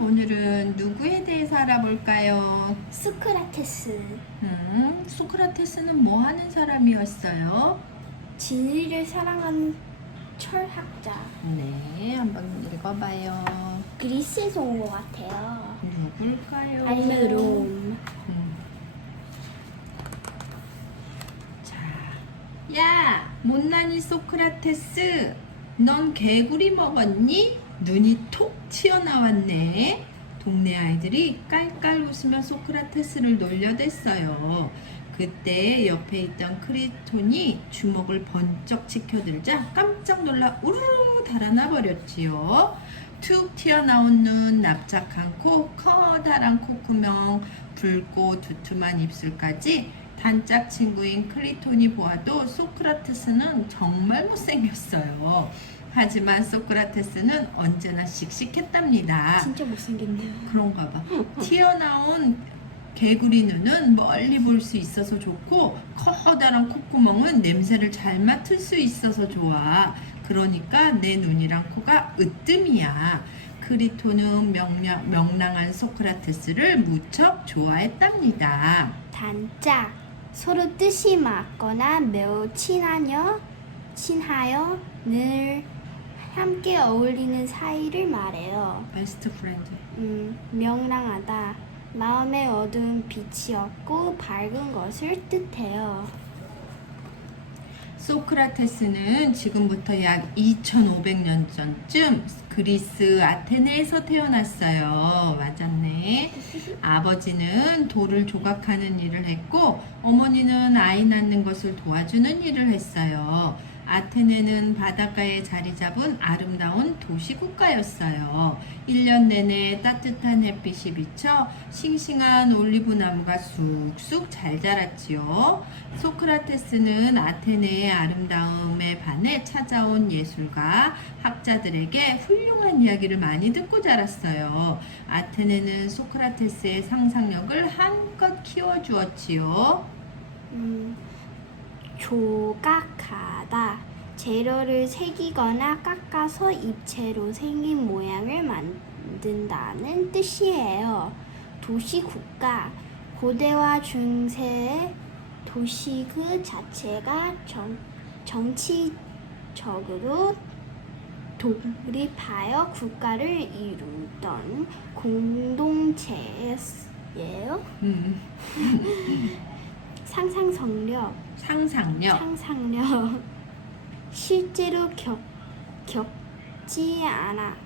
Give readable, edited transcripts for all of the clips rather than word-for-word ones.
오늘은 누구에 대해서 알아볼까요? 소크라테스. 소크라테스는 뭐 하는 사람이었어요? 진리를 사랑하는 철학자. 네, 한번 읽어봐요. 그리스에서 온 것 같아요. 누굴까요? 아니면 롬. 자, 야, 못난이 소크라테스, 넌 개구리 먹었니? 눈이 톡 튀어나왔네. 동네 아이들이 깔깔 웃으며 소크라테스를 놀려댔어요. 그때 옆에 있던 크리톤이 주먹을 번쩍 치켜들자 깜짝 놀라 우르르 달아나 버렸지요. 툭 튀어나온 눈, 납작한 코, 커다란 콧구멍, 붉고 두툼한 입술까지 단짝 친구인 크리톤이 보아도 소크라테스는 정말 못생겼어요. 하지만 소크라테스는 언제나 씩씩했답니다. 진짜 못생겼네요. 그런가 봐. 튀어나온 개구리 눈은 멀리 볼 수 있어서 좋고, 커다란 콧구멍은 냄새를 잘 맡을 수 있어서 좋아. 그러니까 내 눈이랑 코가 으뜸이야. 크리토는 명랑한 소크라테스를 무척 좋아했답니다. 단짝. 서로 뜻이 맞거나 매우 친하여 늘 함께 어울리는 사이를 말해요. 베스트 프렌드. 명랑하다. 마음에 어두운 빛이 없고 밝은 것을 뜻해요. 소크라테스는 지금부터 약 2500년 전쯤 그리스 아테네에서 태어났어요. 맞았네. 아버지는 돌을 조각하는 일을 했고 어머니는 아이 낳는 것을 도와주는 일을 했어요. 아테네는 바닷가에 자리 잡은 아름다운 도시국가였어요. 1년 내내 따뜻한 햇빛이 비쳐 싱싱한 올리브 나무가 쑥쑥 잘 자랐지요. 소크라테스는 아테네의 아름다움에 반해 찾아온 예술가, 학자들에게 훌륭한 이야기를 많이 듣고 자랐어요. 아테네는 소크라테스의 상상력을 한껏 키워주었지요. 조각하다. 재료를 새기거나 깎아서 입체로 생긴 모양을 만든다는 뜻이에요. 도시국가. 고대와 중세의 도시 그 자체가 정치적으로 독립하여 국가를 이루던 공동체예요. 상상력. 실제로 겪지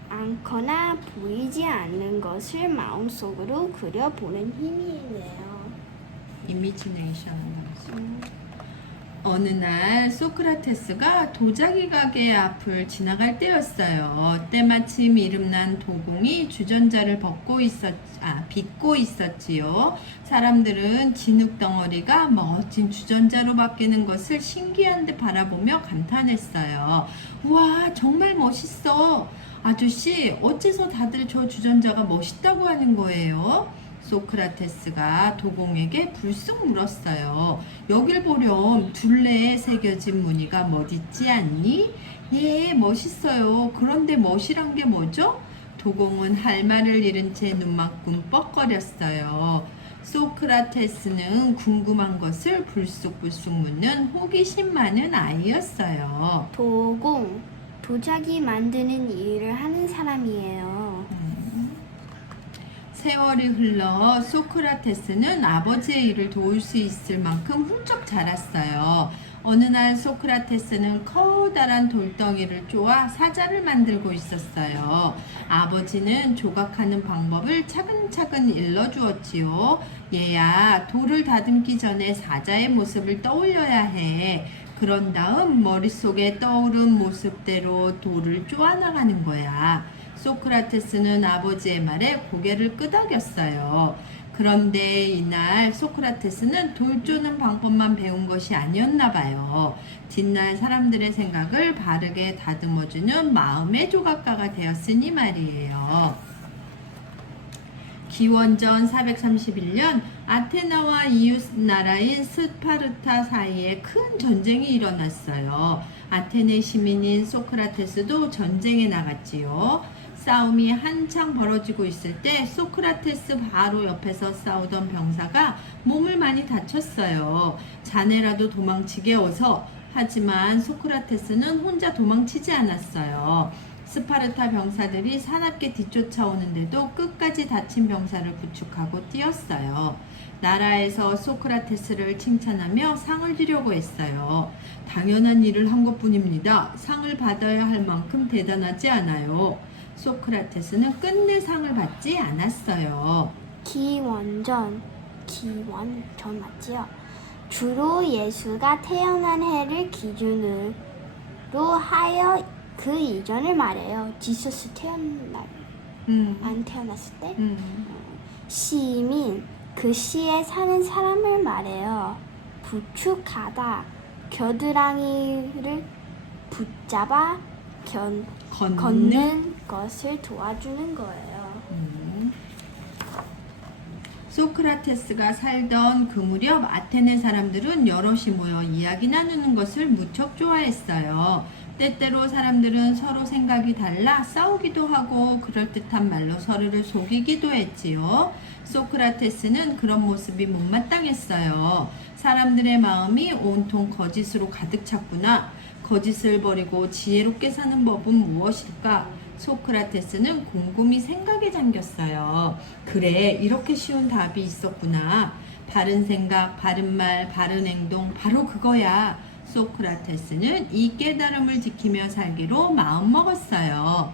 않거나 보이지 않는 것을 마음속으로 그려보는 힘이네요. 이미지네이션. 어느 날 소크라테스가 도자기 가게 앞을 지나갈 때였어요. 때마침 이름난 도공이 주전자를 빚고 있었지요. 사람들은 진흙 덩어리가 멋진 주전자로 바뀌는 것을 신기한 듯 바라보며 감탄했어요. 우와, 정말 멋있어. 아저씨, 어째서 다들 저 주전자가 멋있다고 하는 거예요? 소크라테스가 도공에게 불쑥 물었어요. 여길 보렴. 둘레에 새겨진 무늬가 멋있지 않니? 예, 멋있어요. 그런데 멋이란 게 뭐죠? 도공은 할 말을 잃은 채 눈만큼 뻑거렸어요. 소크라테스는 궁금한 것을 불쑥불쑥 묻는 호기심 많은 아이였어요. 도공. 도자기 만드는 일을 하는 사람이에요. 세월이 흘러 소크라테스는 아버지의 일을 도울 수 있을 만큼 훌쩍 자랐어요. 어느 날 소크라테스는 커다란 돌덩이를 쪼아 사자를 만들고 있었어요. 아버지는 조각하는 방법을 차근차근 일러주었지요. 얘야, 돌을 다듬기 전에 사자의 모습을 떠올려야 해. 그런 다음 머릿속에 떠오른 모습대로 돌을 쪼아나가는 거야. 소크라테스는 아버지의 말에 고개를 끄덕였어요. 그런데 이날 소크라테스는 돌 쪼는 방법만 배운 것이 아니었나 봐요. 뒷날 사람들의 생각을 바르게 다듬어주는 마음의 조각가가 되었으니 말이에요. 기원전 431년 아테나와 이웃 나라인 스파르타 사이에 큰 전쟁이 일어났어요. 아테네 시민인 소크라테스도 전쟁에 나갔지요. 싸움이 한창 벌어지고 있을 때 소크라테스 바로 옆에서 싸우던 병사가 몸을 많이 다쳤어요. 자네라도 도망치게 어서. 하지만 소크라테스는 혼자 도망치지 않았어요. 스파르타 병사들이 사납게 뒤쫓아오는데도 끝까지 다친 병사를 구축하고 뛰었어요. 나라에서 소크라테스를 칭찬하며 상을 주려고 했어요. 당연한 일을 한 것뿐입니다. 상을 받아야 할 만큼 대단하지 않아요. 소크라테스는 끝내 상을 받지 않았어요. 기원전 맞지요? 주로 예수가 태어난 해를 기준으로 하여 그 이전을 말해요. 지수스 안 태어났을 때? 시민, 그 시에 사는 사람을 말해요. 부축하다, 겨드랑이를 붙잡아 걷는 것을 도와주는 거예요. 소크라테스가 살던 그 무렵 아테네 사람들은 여럿이 모여 이야기 나누는 것을 무척 좋아했어요. 때때로 사람들은 서로 생각이 달라 싸우기도 하고 그럴듯한 말로 서로를 속이기도 했지요. 소크라테스는 그런 모습이 못마땅했어요. 사람들의 마음이 온통 거짓으로 가득 찼구나. 거짓을 버리고 지혜롭게 사는 법은 무엇일까? 소크라테스는 곰곰이 생각에 잠겼어요. 그래, 이렇게 쉬운 답이 있었구나. 바른 생각, 바른 말, 바른 행동, 바로 그거야. 소크라테스는 이 깨달음을 지키며 살기로 마음먹었어요.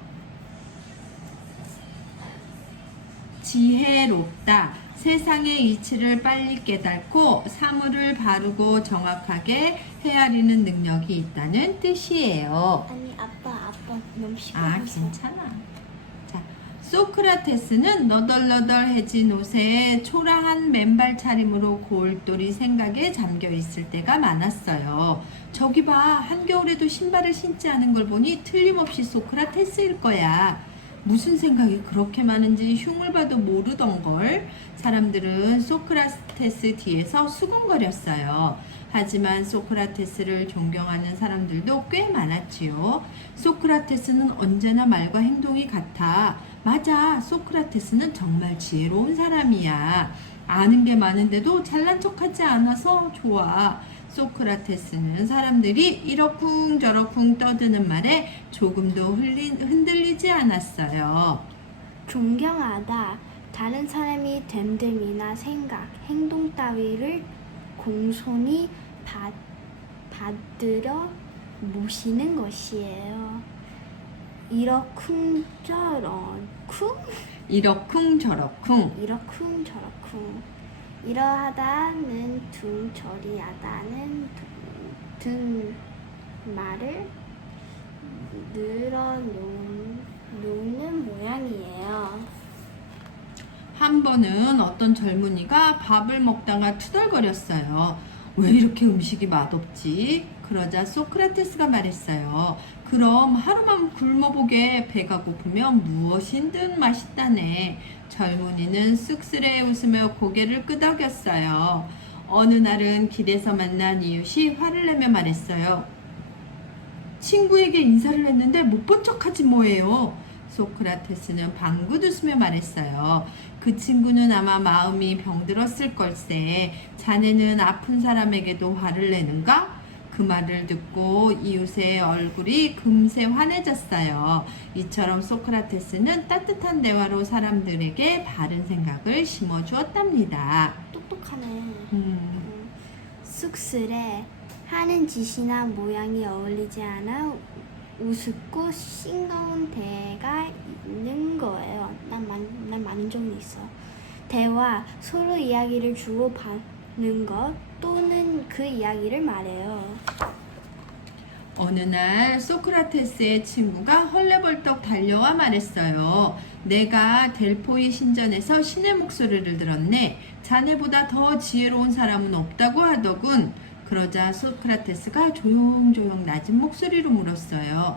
지혜롭다. 세상의 이치를 빨리 깨닫고 사물을 바르고 정확하게 헤아리는 능력이 있다는 뜻이에요. 아니 아빠 너무 괜찮아. 자, 소크라테스는 너덜너덜해진 옷에 초라한 맨발 차림으로 골똘히 생각에 잠겨 있을 때가 많았어요. 저기 봐, 한겨울에도 신발을 신지 않은 걸 보니 틀림없이 소크라테스일 거야. 무슨 생각이 그렇게 많은지 흉을 봐도 모르던걸. 사람들은 소크라테스 뒤에서 수군거렸어요. 하지만 소크라테스를 존경하는 사람들도 꽤 많았지요. 소크라테스는 언제나 말과 행동이 같아. 맞아, 소크라테스는 정말 지혜로운 사람이야. 아는 게 많은데도 잘난 척하지 않아서 좋아. 소크라테스는 사람들이 이러쿵저러쿵 떠드는 말에 조금도 흔들리지 않았어요. 존경하다. 다른 사람이 됨됨이나 생각, 행동 따위를 공손히 받들어 모시는 것이에요. 이러쿵저러쿵. 이러하다는 저리하다는 등 말을 늘어놓는 모양이에요. 한 번은 어떤 젊은이가 밥을 먹다가 투덜거렸어요. 왜 이렇게 음식이 맛없지? 그러자 소크라테스가 말했어요. 그럼 하루만 굶어보게. 배가 고프면 무엇이든 맛있다네. 젊은이는 쑥스레 웃으며 고개를 끄덕였어요. 어느 날은 길에서 만난 이웃이 화를 내며 말했어요. 친구에게 인사를 했는데 못 본 척하지 뭐예요. 소크라테스는 방긋 웃으며 말했어요. 그 친구는 아마 마음이 병들었을 걸세. 자네는 아픈 사람에게도 화를 내는가? 그 말을 듣고 이웃의 얼굴이 금세 환해졌어요. 이처럼 소크라테스는 따뜻한 대화로 사람들에게 바른 생각을 심어주었답니다. 똑똑하네. 쑥스레 하는 짓이나 모양이 어울리지 않아 우습고 싱거운 대가 있는 거예요. 난 많은 종이 있어. 대화, 서로 이야기를 주고받는 것 또는 그 이야기를 말해요. 어느 날 소크라테스의 친구가 헐레벌떡 달려와 말했어요. 내가 델포이 신전에서 신의 목소리를 들었네. 자네보다 더 지혜로운 사람은 없다고 하더군. 그러자 소크라테스가 조용조용 낮은 목소리로 물었어요.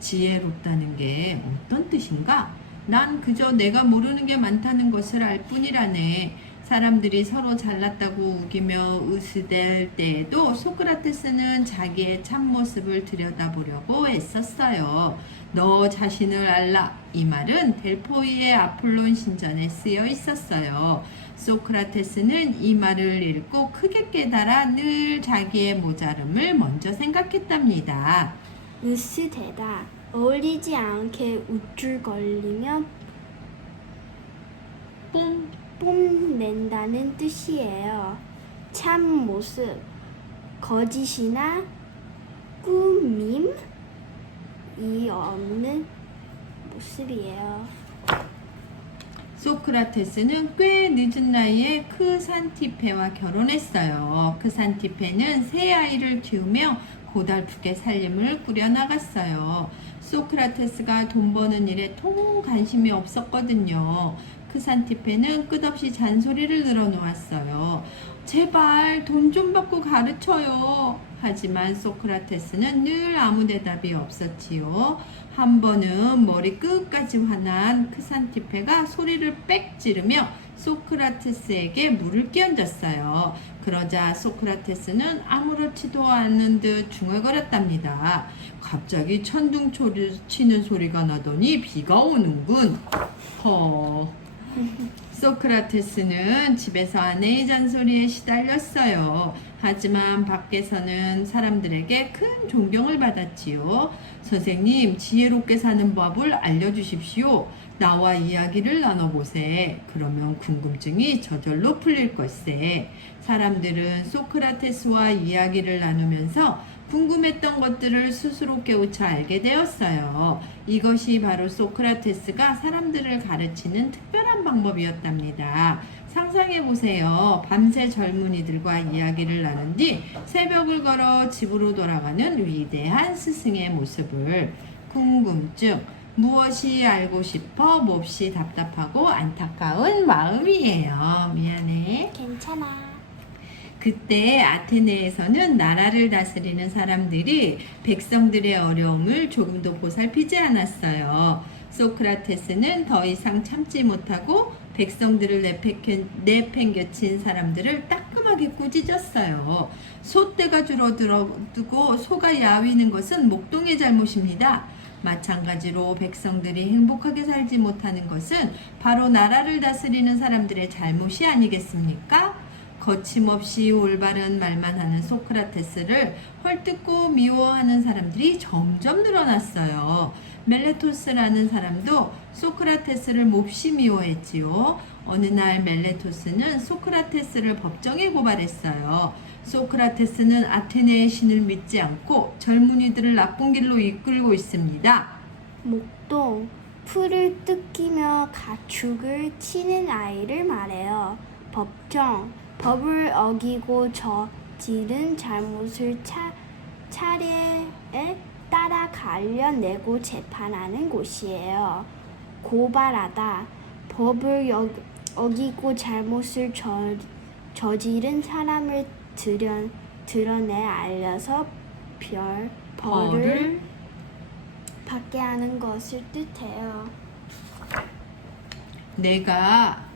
지혜롭다는 게 어떤 뜻인가? 난 그저 내가 모르는 게 많다는 것을 알 뿐이라네. 사람들이 서로 잘났다고 우기며 으스댈 때에도 소크라테스는 자기의 참모습을 들여다보려고 애썼어요. 너 자신을 알라. 이 말은 델포이의 아폴론 신전에 쓰여 있었어요. 소크라테스는 이 말을 읽고 크게 깨달아 늘 자기의 모자름을 먼저 생각했답니다. 으스대다. 어울리지 않게 우쭐거리며 뽐낸다는 뜻이에요. 참 모습, 거짓이나 꾸밈이 없는 모습이에요. 소크라테스는 꽤 늦은 나이에 크산티페와 결혼했어요. 크산티페는 세 아이를 키우며 고달프게 살림을 꾸려나갔어요. 소크라테스가 돈 버는 일에 통 관심이 없었거든요. 크산티페는 끝없이 잔소리를 늘어놓았어요. 제발 돈 좀 받고 가르쳐요. 하지만 소크라테스는 늘 아무 대답이 없었지요. 한 번은 머리 끝까지 화난 크산티페가 소리를 빽 지르며 소크라테스에게 물을 끼얹었어요. 그러자 소크라테스는 아무렇지도 않은 듯 중얼거렸답니다. 갑자기 천둥 치는 소리가 나더니 비가 오는군. 소크라테스는 집에서 아내의 잔소리에 시달렸어요. 하지만 밖에서는 사람들에게 큰 존경을 받았지요. 선생님, 지혜롭게 사는 법을 알려주십시오. 나와 이야기를 나눠보세. 그러면 궁금증이 저절로 풀릴 것세. 사람들은 소크라테스와 이야기를 나누면서 궁금했던 것들을 스스로 깨우쳐 알게 되었어요. 이것이 바로 소크라테스가 사람들을 가르치는 특별한 방법이었답니다. 상상해보세요. 밤새 젊은이들과 이야기를 나눈 뒤 새벽을 걸어 집으로 돌아가는 위대한 스승의 모습을. 궁금증, 무엇이 알고 싶어 몹시 답답하고 안타까운 마음이에요. 미안해. 괜찮아. 그때 아테네에서는 나라를 다스리는 사람들이 백성들의 어려움을 조금도 보살피지 않았어요. 소크라테스는 더 이상 참지 못하고 백성들을 내팽겨친 사람들을 따끔하게 꾸짖었어요. 소떼가 줄어들고 소가 야위는 것은 목동의 잘못입니다. 마찬가지로 백성들이 행복하게 살지 못하는 것은 바로 나라를 다스리는 사람들의 잘못이 아니겠습니까? 거침없이 올바른 말만 하는 소크라테스를 헐뜯고 미워하는 사람들이 점점 늘어났어요. 멜레토스라는 사람도 소크라테스를 몹시 미워했지요. 어느 날 멜레토스는 소크라테스를 법정에 고발했어요. 소크라테스는 아테네의 신을 믿지 않고 젊은이들을 나쁜 길로 이끌고 있습니다. 목동, 풀을 뜯기며 가축을 치는 아이를 말해요. 법정, 법을 어기고 저지른 잘못을 차례에 따라 관련내고 재판하는 곳이에요. 고발하다, 법을 어기고 잘못을 저지른 사람을 드러내 알려서 벌을 받게 하는 것을 뜻해요. 내가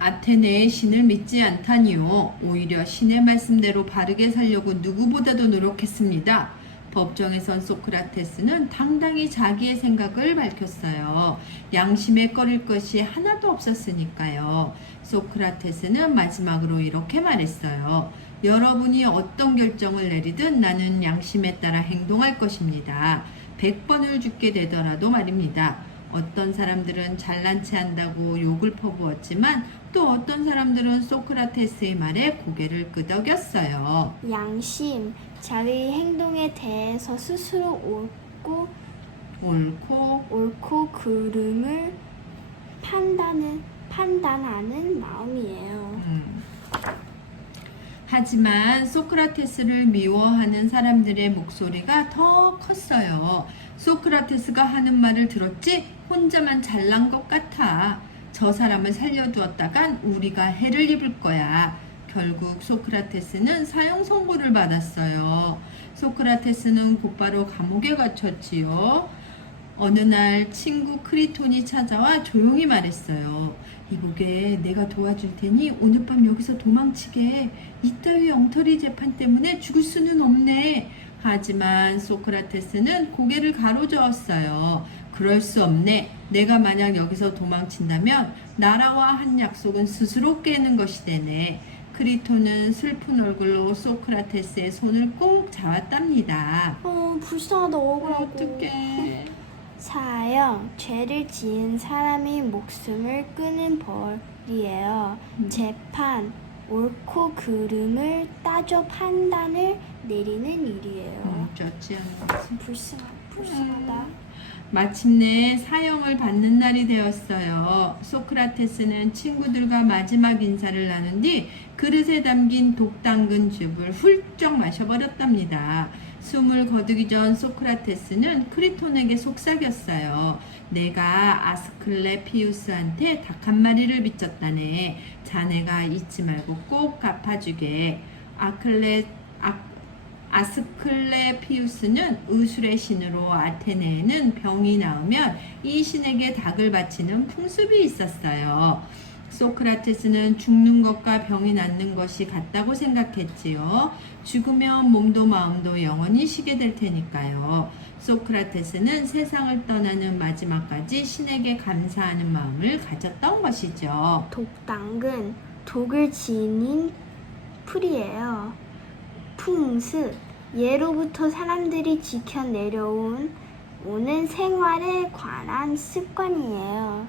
아테네의 신을 믿지 않다니요. 오히려 신의 말씀대로 바르게 살려고 누구보다도 노력했습니다. 법정에 선 소크라테스는 당당히 자기의 생각을 밝혔어요. 양심에 꺼릴 것이 하나도 없었으니까요. 소크라테스는 마지막으로 이렇게 말했어요. 여러분이 어떤 결정을 내리든 나는 양심에 따라 행동할 것입니다. 100번을 죽게 되더라도 말입니다. 어떤 사람들은 잘난 체 한다고 욕을 퍼부었지만 또 어떤 사람들은 소크라테스의 말에 고개를 끄덕였어요. 양심, 자기 행동에 대해서 스스로 옳고 그름을 판단하는 마음이에요. 하지만 소크라테스를 미워하는 사람들의 목소리가 더 컸어요. 소크라테스가 하는 말을 들었지? 혼자만 잘난 것 같아. 저 사람을 살려두었다간 우리가 해를 입을 거야. 결국 소크라테스는 사형 선고를 받았어요. 소크라테스는 곧바로 감옥에 갇혔지요. 어느 날 친구 크리톤이 찾아와 조용히 말했어요. 이보게, 내가 도와줄 테니 오늘 밤 여기서 도망치게 해. 이따위 엉터리 재판 때문에 죽을 수는 없네. 하지만 소크라테스는 고개를 가로저었어요. 그럴 수 없네. 내가 만약 여기서 도망친다면 나라와 한 약속은 스스로 깨는 것이 되네. 크리톤은 슬픈 얼굴로 소크라테스의 손을 꼭 잡았답니다. 불쌍하다, 억울하고. 어떡해. 사형, 죄를 지은 사람의 목숨을 끊은 벌이에요. 재판, 옳고 그름을 따져 판단을 내리는 일이에요. 좋지 않은 거지. 불쌍하다. 마침내 사형을 받는 날이 되었어요. 소크라테스는 친구들과 마지막 인사를 나눈 뒤 그릇에 담긴 독 담근 즙을 훌쩍 마셔버렸답니다. 숨을 거두기 전 소크라테스는 크리톤에게 속삭였어요. 내가 아스클레피우스한테 닭 한 마리를 빚졌다네. 자네가 잊지 말고 꼭 갚아주게. 아스클레피우스는 의술의 신으로 아테네에는 병이 나오면 이 신에게 닭을 바치는 풍습이 있었어요. 소크라테스는 죽는 것과 병이 낫는 것이 같다고 생각했지요. 죽으면 몸도 마음도 영원히 쉬게 될 테니까요. 소크라테스는 세상을 떠나는 마지막까지 신에게 감사하는 마음을 가졌던 것이죠. 독당은 독을 지닌 풀이에요. 풍습, 예로부터 사람들이 지켜내려온 오는 생활에 관한 습관이에요.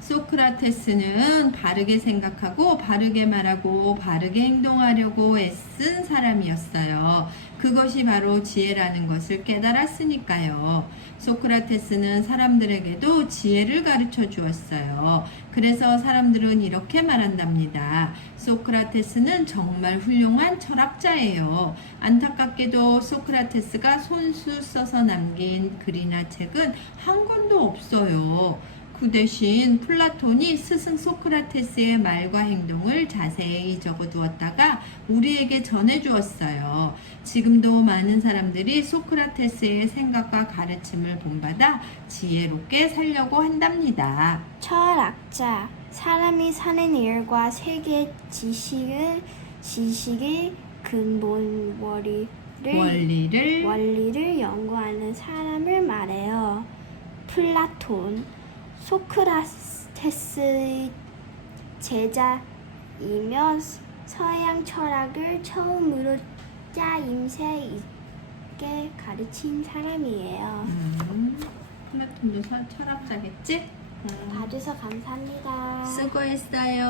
소크라테스는 바르게 생각하고 바르게 말하고 바르게 행동하려고 애쓴 사람이었어요. 그것이 바로 지혜라는 것을 깨달았으니까요. 소크라테스는 사람들에게도 지혜를 가르쳐 주었어요. 그래서 사람들은 이렇게 말한답니다. 소크라테스는 정말 훌륭한 철학자예요. 안타깝게도 소크라테스가 손수 써서 남긴 글이나 책은 한 권도 없어요. 그 대신 플라톤이 스승 소크라테스의 말과 행동을 자세히 적어두었다가 우리에게 전해주었어요. 지금도 많은 사람들이 소크라테스의 생각과 가르침을 본받아 지혜롭게 살려고 한답니다. 철학자, 사람이 사는 일과 세계 지식의 근본 원리를 연구하는 사람을 말해요. 플라톤, 소크라테스의 제자이며 서양 철학을 처음으로 짜임새 있게 가르친 사람이에요. 플라톤도 철학자겠지? 봐줘서 감사합니다. 수고했어요.